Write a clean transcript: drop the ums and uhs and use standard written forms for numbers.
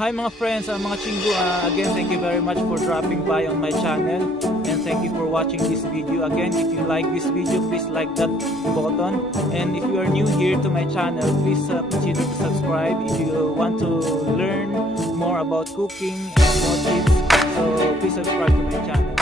Hi mga friends, mga chinggo, again thank you very much for dropping by on my channel, and thank you for watching this video. Again, if you like this video, please like that button, and if you are new here to my channel, please consider to subscribe if you want to learn more about cooking and more tips. So please subscribe to my channel.